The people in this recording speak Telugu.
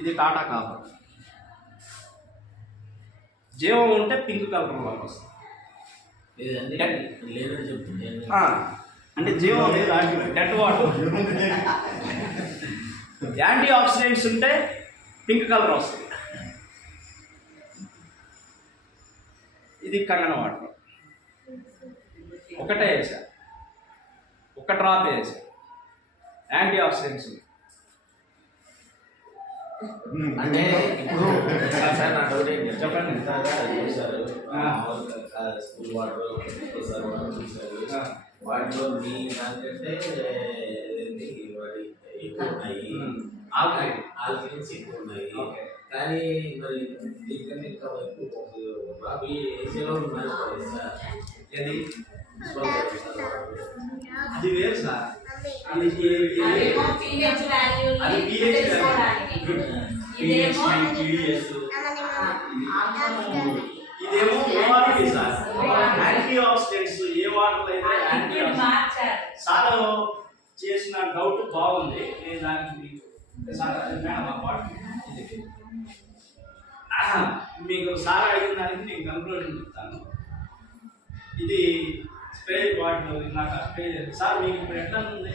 ఇది టాటా కాపర్. జీవం ఉంటే పింక్ కలర్లో వస్తుంది. లేదని చెప్తుంది అంటే జీవం లేదు, డెడ్ వాటర్. యాంటీ ఆక్సిడెంట్స్ ఉంటే పింక్ కలర్ వస్తుంది. ఇది కంగన వాటర్. ఒకటే వేసా, ఒక డ్రాప్ వేసా, యాంటీ ఆక్సిడెంట్స్ ఉంది. అంటే ఇప్పుడు సార్ నా డౌట్ ఏంటి చెప్పండి. చూసారు స్కూల్ వాటర్ సార్ వాటర్ చూసారు, వాటిలో మీ దానికంటే వాటి ఎక్కువ ఉన్నాయి, ఆల్కలైన్స్ ఎక్కువ ఉన్నాయి. కానీ మరి దీనికంటే ఇంకా ఎక్కువ అవి ఏసీలో ఉన్నాయి సార్. అది అది వేరు సార్. ఇదేమో ఓఆర్పి సార్. యాంటీ ఆక్సిడెంట్స్ ఏ వాటర్ అయితే యాంటీ ఆక్సిడెంట్స్. సార్ చేసిన డౌట్ బాగుంది. నేను దానికి మీకు సార్ అడిగిన దానికి నేను కన్క్లూజన్ చెప్తాను. ఇది స్ప్రే బాటిల్ నాకు స్ప్రే సార్ మీకు ఇప్పుడు ఎట్లా ఉంది.